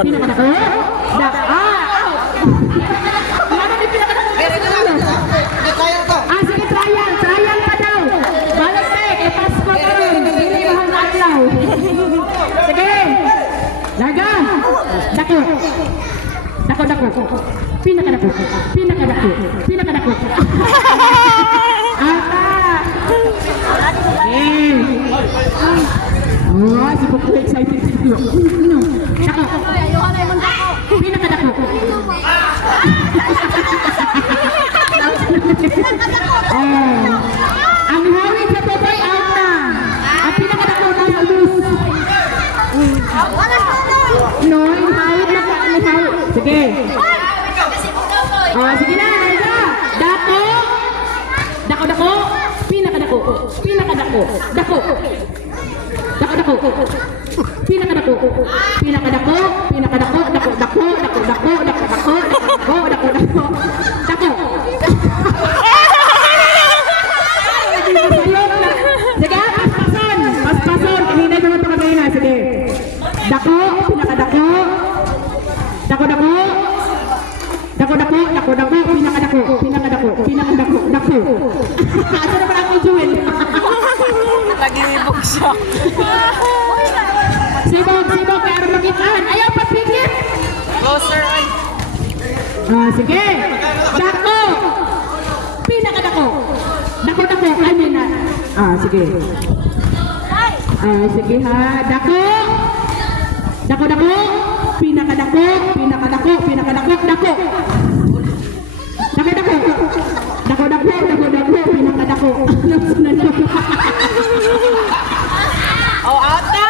Pinakadako. Ano ni pinakadako? Ah, sige, trial. Trial pa daw. Balik tek. Pasko pa rin. Hindi mahal na adlaw. Sige. Laga. Dako. Dako. Pinakadako. Pinakadako. Ata. Oh, si Popo excited si Tio. Dako. Pinakadako. Ang hawid sa Popoy out na. Ang pinakadako nasa loose. No, yung hawid na sa hawid. Sige. Oh, sige na, Liza. Dako. Pinakadako. Dako. Pinakadako. Sige, paspason. Kanina naman ito kagayin na. Sige. Dako. Pinakadako. Asa na parang kay Jewel? Lagi buksa. Sibog, kaya rin magitaan. Ayaw, papigit! Closer ay. Sige. Dako. Pinakadako. Dako. Ay, may na. Sige. Sige ha. Dako. Pinakadako. Dako. Pinakadako. Oh, ata.